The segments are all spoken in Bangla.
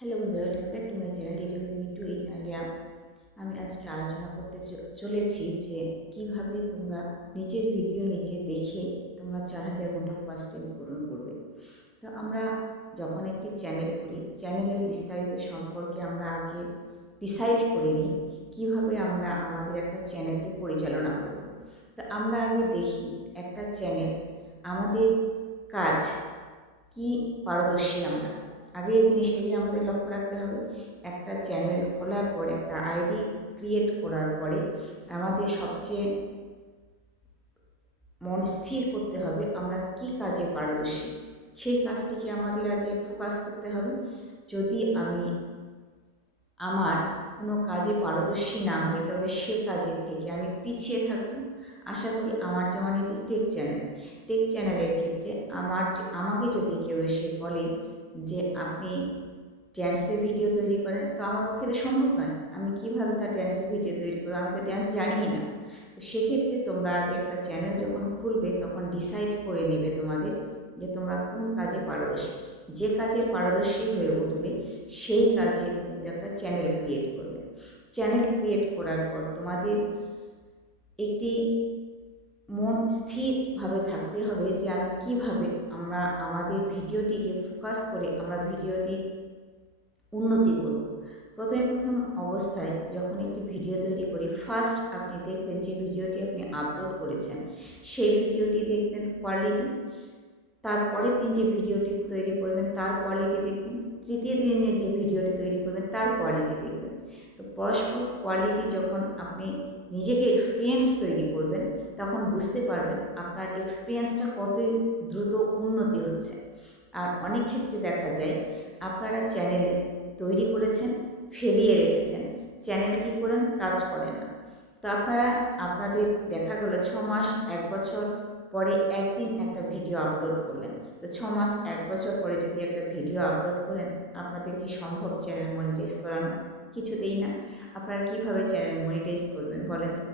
হ্যালো বন্ধুরা, welcome back to my channel DD with me two. এই চ্যানেলে আমি আজকে আলোচনা করতে চলেছি যে কিভাবে তোমরা নিজের ভিডিও নিজে দেখে তোমরা 4000 ঘন্টা ফার্স্ট টাইম পূরণ করবে। তো আমরা যখন একটি চ্যানেল করি, চ্যানেলের বিস্তারিত সম্পর্কে আমরা আগে ডিসাইড করে নিই কীভাবে আমরা আমাদের একটা চ্যানেলকে পরিচালনা করব। তো আমরা আগে দেখি একটা চ্যানেল আমাদের কাজ কি পারদর্শী আমরা আগে এই জিনিসটাকে আমাদের লক্ষ্য রাখতে হবে। একটা চ্যানেল খোলার পরে, একটা আইডি ক্রিয়েট করার পরে আমাদের সবচেয়ে মন স্থির করতে হবে আমরা কি কাজে পারদর্শী, সেই কাজটিকে আমাদের আগে ফোকাস করতে হবে। যদি আমি আমার কোনো কাজে পারদর্শী না হই, তবে সে কাজের থেকে আমি পিছিয়ে থাকব। আশা করি আমার যেমন এটি টেক চ্যানেলের ক্ষেত্রে আমাকে যদি কেউ এসে বলে যে আপনি ড্যান্সের ভিডিও তৈরি করেন, তো আমার পক্ষে তো সম্ভব নয়। আমি কীভাবে তার ড্যান্সের ভিডিও তৈরি করবো? আমি তো ড্যান্স জানিই না। তো সেক্ষেত্রে তোমরা আগে একটা চ্যানেল যখন খুলবে তখন ডিসাইড করে নেবে তোমাদের যে তোমরা কোন কাজে পারদর্শী। যে কাজের পারদর্শী হয়ে উঠবে সেই কাজের কিন্তু একটা চ্যানেল ক্রিয়েট করবে। চ্যানেল ক্রিয়েট করার পর তোমাদের একটি মন স্থিরভাবে থাকতে হবে যে আমি কীভাবে আমরা আমাদের ভিডিওটিকে ফোকাস করে আমরা ভিডিওটি উন্নতি করব। প্রথম অবস্থায় যখন একটি ভিডিও তৈরি করি, ফার্স্ট আপনি দেখবেন যে ভিডিওটি আপনি আপলোড করেছেন সেই ভিডিওটি দেখবেন কোয়ালিটি, তারপরের দিন যে ভিডিওটি তৈরি করবেন তার কোয়ালিটি দেখবেন, তৃতীয় দিনে যে ভিডিওটি তৈরি করবেন তার কোয়ালিটি দেখবেন। তো পরস্পর কোয়ালিটি যখন আপনি নিজেকে এক্সপিরিয়েন্স তৈরি করবেন তখন বুঝতে পারবেন আপনার এক্সপিরিয়েন্সটা কত দ্রুত উন্নতি হচ্ছে। আর অনেক ক্ষেত্রে দেখা যায় আপনারা চ্যানেলে তৈরি করেছেন, ফেলিয়ে রেখেছেন, চ্যানেল কী করেন, কাজ করেন না। তো আপনাদের দেখা গেলো 6 মাস 1 বছর পরে একদিন একটা ভিডিও আপলোড করলেন। তো 6 মাস 1 বছর পরে যদি একটা ভিডিও আপলোড করেন, আপনাদের কি সম্ভব চ্যানেল মনিটাইজ করানো? কিছুতেই না। আপনারা কীভাবে চ্যানেল মনিটাইজ করবেন বলেন তো?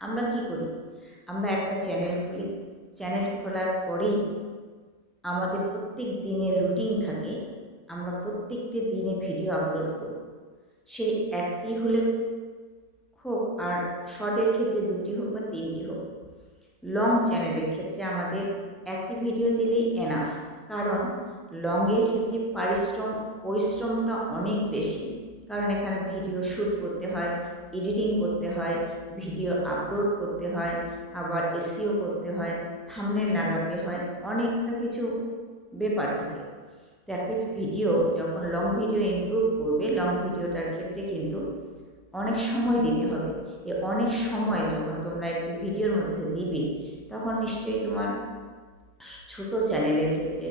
আমরা কি করি? আমরা একটা চ্যানেল খুলি, চ্যানেল খোলার পরেই আমাদের প্রত্যেক দিনের রুটিন থাকে, আমরা প্রত্যেকটি দিনে ভিডিও আপলোড করব। সেই একটি হলে হোক, আর শর্টের ক্ষেত্রে 2টি হোক বা 3টি হোক। লং চ্যানেলের ক্ষেত্রে আমাদের একটি ভিডিও দিলেই এনাফ, কারণ লংয়ের ক্ষেত্রে পরিশ্রমটা অনেক বেশি। কারণ এখানে ভিডিও শ্যুট করতে হয়, এডিটিং করতে হয়, ভিডিও আপলোড করতে হয়, আবার এসইও করতে হয়, থাম্বনেল লাগাতে হয়, অনেকটা কিছু ব্যাপার থাকে। তো একটি ভিডিও যখন লং ভিডিও ইমপ্রুভ করবে, লং ভিডিওটার ক্ষেত্রে কিন্তু অনেক সময় দিতে হবে। অনেক সময় যখন তোমরা একটি ভিডিওর মধ্যে দিবে, তখন নিশ্চয়ই তোমার ছোট চ্যানেলের ক্ষেত্রে,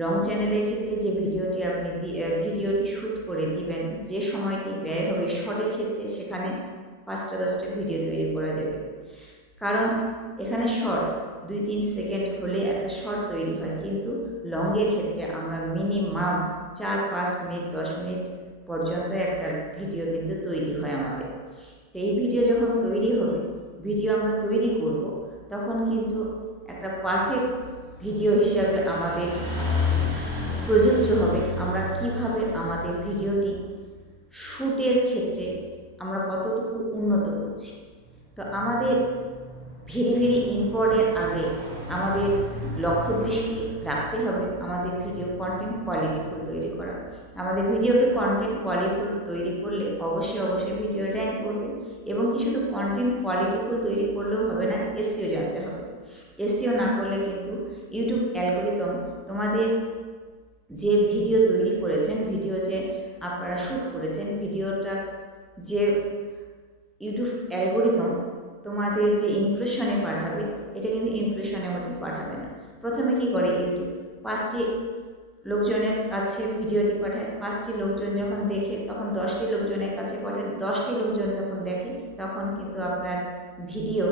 লং চ্যানেলের ক্ষেত্রে যে ভিডিওটি আপনি ভিডিওটি শ্যুট করে দিবেন, যে সময়টি ব্যয় হবে, শর্টের ক্ষেত্রে সেখানে 5টা 10টা ভিডিও তৈরি করা যাবে। কারণ এখানে শর্ট 2-3 সেকেন্ড হলে একটা শর্ট তৈরি হয়, কিন্তু লংয়ের ক্ষেত্রে আমরা মিনিমাম 4-5 মিনিট 10 মিনিট পর্যন্ত একটা ভিডিও কিন্তু তৈরি হয় আমাদের। তো এই ভিডিও যখন তৈরি হবে, ভিডিও আমরা তৈরি করব, তখন কিন্তু একটা পারফেক্ট ভিডিও হিসাবে আমাদের প্রযোজ্য হবে আমরা কিভাবে আমাদের ভিডিওটি শ্যুটের ক্ষেত্রে আমরা কতটুকু উন্নত করছি। তো আমাদের ভেরি ইম্পর্টেন্ট আগে আমাদের লক্ষ্য দৃষ্টি রাখতে হবে আমাদের ভিডিও কন্টেন্ট কোয়ালিটিফুল তৈরি করা। আমাদের ভিডিওকে কন্টেন্ট কোয়ালিটিফুল তৈরি করলে অবশ্যই ভিডিও র্যাঙ্ক করবে। এবং কি শুধু কন্টেন্ট কোয়ালিটিফুল তৈরি করলেও হবে না, এসইও জানতে হবে। এসইও না করলে কিন্তু ইউটিউব অ্যালগরিদম তোমাদের যে ভিডিও তৈরি করেছেন, ভিডিও যে আপনারা শ্যুট করেছেন, ভিডিওটা যে ইউটিউব অ্যালগরিদম তোমাদের যে ইমপ্রেশনে পাঠাবে, এটা কিন্তু ইমপ্রেশনের মধ্যে পাঠাবে না। প্রথমে কি করে ইউটিউব 5টি লোকজনের কাছে ভিডিওটি পাঠায়, 5টি লোকজন যখন দেখে তখন 10টি লোকজনের কাছে পাঠায়, 10টি লোকজন যখন দেখে তখন কিন্তু আপনার ভিডিও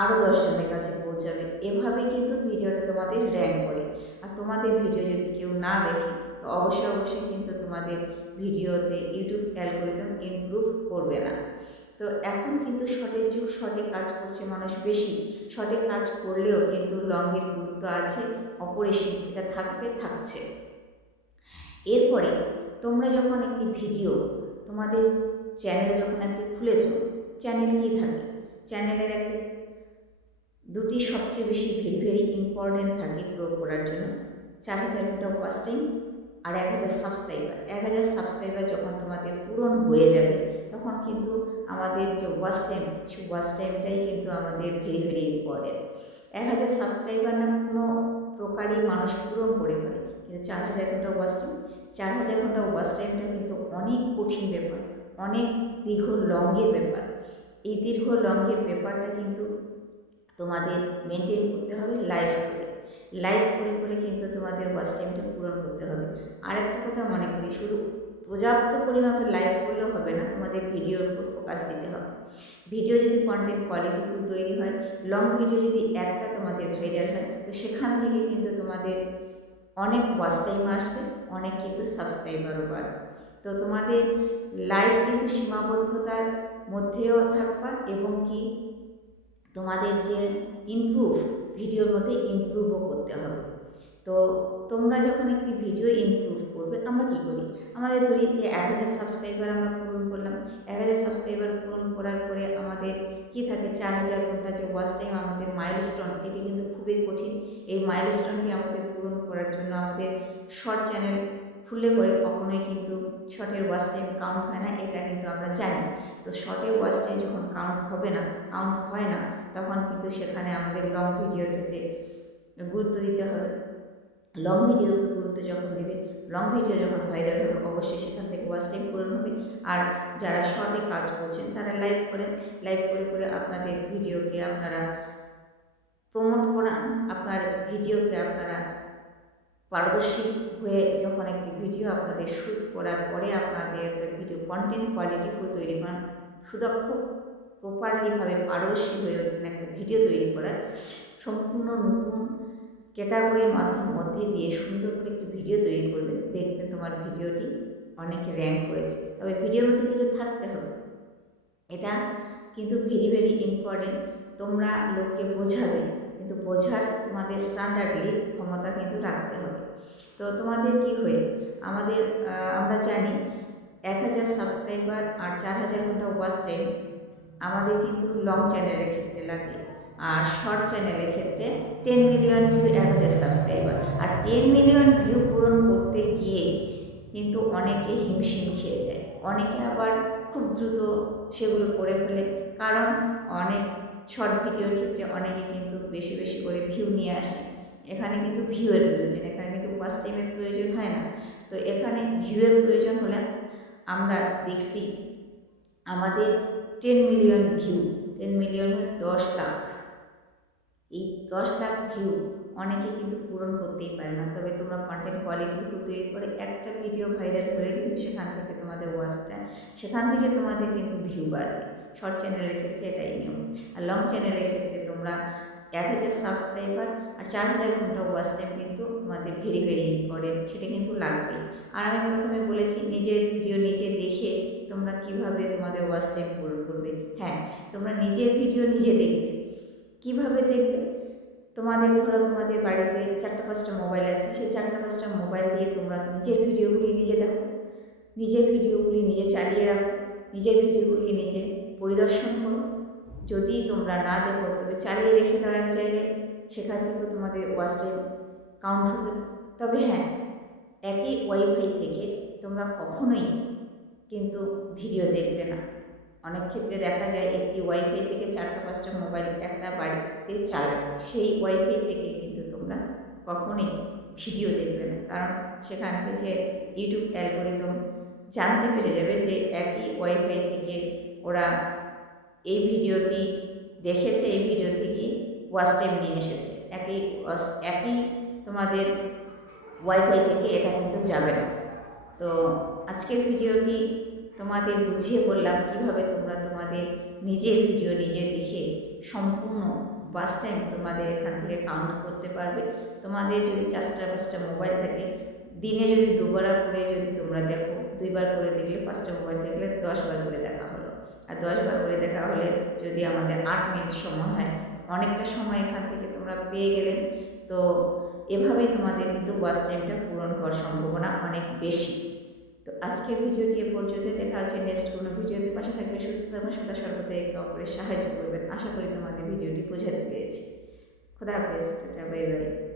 আরও 10 জনের কাছে পৌঁছাবে। এভাবে কিন্তু ভিডিওটা তোমাদের র্যাঙ্ক করে। আর তোমাদের ভিডিও যদি কেউ না দেখে, তো অবশ্যই কিন্তু তোমাদের ভিডিওতে ইউটিউব অ্যালগরিদম ইমপ্রুভ করবে না। তো এখন কিন্তু শর্টের যুগ, শর্টে কাজ করছে মানুষ বেশি। শর্টে কাজ করলেও কিন্তু লংয়ের গুরুত্ব আছে, অপরিসীম, এটা থাকছে। এরপরে তোমরা যখন একটি ভিডিও, তোমাদের চ্যানেল যখন একটি খুলেছ, চ্যানেল কী থাকে, চ্যানেলের একটি দুটি সবচেয়ে বেশি ভেরি ইম্পর্টেন্ট থাকে গ্রো করার জন্য, 4000 ঘন্টা ওয়াচ টাইম আর 1000 সাবস্ক্রাইবার। 1000 সাবস্ক্রাইবার যখন তোমাদের পূরণ হয়ে যাবে, তখন কিন্তু আমাদের যে ওয়াচ টাইম, সেই ওয়াচ টাইমটাই কিন্তু আমাদের ভেরি ইম্পর্টেন্ট। 1000 সাবস্ক্রাইবার না কোনো প্রকারই মানুষ পূরণ করে ফেলে, কিন্তু 4000 ঘন্টা ওয়াচ টাইম, 4000 ঘন্টা ওয়াচ টাইমটা কিন্তু অনেক কঠিন ব্যাপার, অনেক দীর্ঘ লংয়ের ব্যাপার। এই দীর্ঘ লংয়ের ব্যাপারটা কিন্তু তোমাদের মেনটেন করতে হবে লাইভ করে কিন্তু তোমাদের ওয়াচ টাইমটা পূরণ করতে হবে। আরেকটা কথা মনে করি, শুধু পর্যাপ্ত পরিমাণে লাইভ করলেও হবে না, তোমাদের ভিডিওর উপর ফোকাস দিতে হবে। ভিডিও যদি কন্টেন্ট কোয়ালিটিফুল তৈরি হয়, লং ভিডিও যদি একটা তোমাদের ভাইরাল হয়, তো সেখান থেকে কিন্তু তোমাদের অনেক ওয়াচ টাইম আসবে, অনেক কিন্তু সাবস্ক্রাইবারও বাড়বে। তো তোমাদের লাইভ কিন্তু সীমাবদ্ধতার মধ্যেও থাকবা, এবং কি তোমাদের যে ইমপ্রুভ, ভিডিওর মধ্যে ইমপ্রুভও করতে হবে। তো তোমরা যখন একটি ভিডিও ইমপ্রুভ করবে, আমরা কী করি, আমাদের ধরি যে 1000 সাবস্ক্রাইবার আমরা পূরণ করলাম। 1000 সাবস্ক্রাইবার পূরণ করার পরে আমাদের কি থাকে, 4000 ঘন্টা যে ওয়াচ টাইম, আমাদের মাইলস্টোন, এটি কিন্তু খুবই কঠিন। এই মাইলস্টোনটি আমাদের পূরণ করার জন্য আমাদের শর্ট চ্যানেল খুললে পরে কখনোই কিন্তু শর্টের ওয়াচ টাইম কাউন্ট হয় না, এটা কিন্তু আমরা জানি। তো শর্টের ওয়াচ টাইম যখন কাউন্ট হয় না, তখন কিন্তু সেখানে আমাদের লং ভিডিওর ক্ষেত্রে গুরুত্ব দিতে হবে। লং ভিডিওর গুরুত্ব যখন দেবে, লং ভিডিও যখন ভাইরাল হবে, অবশ্যই সেখান থেকে ওয়াচ টাইম পূরণ হবে। আর যারা শর্টে কাজ করছেন, তারা লাইভ করে আপনাদের ভিডিওকে আপনারা প্রমোট করান, আপনার ভিডিওকে আপনারা পারদর্শী হয়ে যখন একটি ভিডিও আপনাদের শ্যুট করার পরে আপনাদের একটা ভিডিও কন্টেন্ট কোয়ালিটিফুল তৈরি করেন, সুদক্ষ প্রপারলিভাবে পারদর্শী হয়ে ওঠেন একটা ভিডিও তৈরি করার, সম্পূর্ণ নতুন ক্যাটাগরির মধ্যে দিয়ে সুন্দর করে একটি ভিডিও তৈরি করবেন, দেখবেন তোমার ভিডিওটি অনেক র্যাঙ্ক করেছে। তবে ভিডিওর মধ্যে কিছু থাকতে হবে, এটা কিন্তু ভেরি ইম্পর্টেন্ট। তোমরা লোককে বোঝাবে, কিন্তু বোঝার তোমাদের স্ট্যান্ডার্ডলি ক্ষমতা কিন্তু রাখতে হবে। তো তোমাদের কি হয়ে আমরা জানি 1000 সাবস্ক্রাইবার আর 4000 ঘন্টা ওয়াচ টাইম আমাদের কিন্তু লং চ্যানেলের ক্ষেত্রে লাগে, আর শর্ট চ্যানেলের ক্ষেত্রে 10 মিলিয়ন ভিউ 1000 সাবস্ক্রাইবার। আর 10 মিলিয়ন ভিউ পূরণ করতে গিয়ে কিন্তু অনেকে হিমশিম খেয়ে যায়, অনেকে আবার খুব দ্রুত সেগুলো করে ফেলে, কারণ অনেক শর্ট ভিডিওর ক্ষেত্রে অনেকে কিন্তু বেশি করে ভিউ নিয়ে আসে। এখানে কিন্তু ভিউয়ের প্রয়োজন, এখানে কিন্তু ওয়াচ টাইমের প্রয়োজন হয় না। তো এখানে ভিউয়ের প্রয়োজন হলে আমরা দেখছি আমাদের 10 মিলিয়ন ভিউ, 10 মিলিয়ন 10 লাখ, এই 10 লাখ ভিউ অনেকে কিন্তু পূরণ করতেই পারে না। তবে তোমরা কন্টেন্ট কোয়ালিটিফুল তৈরি করে একটা ভিডিও ভাইরাল করে কিন্তু সেখান থেকে তোমাদের ওয়াচটা, সেখান থেকে তোমাদের কিন্তু ভিউ বাড়বে। শর্ট চ্যানেলের ক্ষেত্রে এটাই নিয়ম। আর লং চ্যানেলের ক্ষেত্রে তোমরা 1000 সাবস্ক্রাইবার আর 4000 ঘন্টা ওয়াচ টাইম কিন্তু তোমাদের ভেরি ইম্পর্টেন্ট, সেটা কিন্তু লাগবেই। আর আমি প্রথমে বলেছি নিজের ভিডিও নিজে দেখে তোমরা কিভাবে তোমাদের ওয়াচ টাইম পূরণ করবে। হ্যাঁ, তোমরা নিজের ভিডিও নিজে দেখবে। কিভাবে দেখবে, তোমাদের তোমাদের বাড়িতে 4-5টা মোবাইল আছে, সেই 4-5টা মোবাইল দিয়ে তোমরা নিজের ভিডিওগুলি নিজে দেখো, নিজের ভিডিওগুলি নিজে চালিয়ে রাখো, নিজের ভিডিওগুলি নিজে পরিদর্শন করো। যদি তোমরা না দেখো, তবে চালিয়ে রেখে দাও এক জায়গায়, সেখান থেকেও তোমাদের ওয়াচ টাইম কাউন্ট হবে। তবে হ্যাঁ, একই ওয়াইফাই থেকে তোমরা কখনোই কিন্তু ভিডিও দেখবে না। অনেক ক্ষেত্রে দেখা যায় একটি ওয়াইফাই থেকে 4-5টা মোবাইল একটা বাড়িতে চালায়, সেই ওয়াইফাই থেকে কিন্তু তোমরা কখনোই ভিডিও দেখবে না, কারণ সেখান থেকে ইউটিউব অ্যালগরিদম জানতে পেরে যাবে যে একই ওয়াইফাই থেকে ওরা এই ভিডিওটি দেখেছে, এই ভিডিও থেকে ওয়াচ টাইম নিয়ে এসেছে। একই তোমাদের ওয়াইফাই থেকে এটা কিন্তু যাবে না। তো আজকের ভিডিওটি তোমাদের বুঝিয়ে বললাম কিভাবে তোমরা তোমাদের নিজের ভিডিও নিজে দেখে সম্পূর্ণ ওয়াচ টাইম তোমাদের এখান থেকে কাউন্ট করতে পারবে। তোমাদের যদি 4-5টা মোবাইল থাকে, দিনে যদি 2বার করে যদি তোমরা দেখো, 2বার করে দেখলে, 5টা মোবাইল দেখলে 10 বার করে দেখা হলো। আর 10 বার করে দেখা হলে যদি আমাদের 8 মিনিট সময় হয়, অনেকটা সময় এখান থেকে তোমরা পেয়ে গেলে। তো এভাবেই তোমাদের কিন্তু ওয়াচ টাইমটা পূরণ হওয়ার সম্ভাবনা অনেক বেশি। তো আজকের ভিডিওটি এ পর্যন্ত। দেখা হচ্ছে নেক্সট কোনো ভিডিওতে। পাশে থাকবে, সুস্থ থাকবেন, সদা সর্বদা একে অপরের সাহায্য করবেন। আশা করি তোমাদের ভিডিওটি বোঝাতে পেরেছি। খোদা হাফেজ, টাটা, বাই বাই।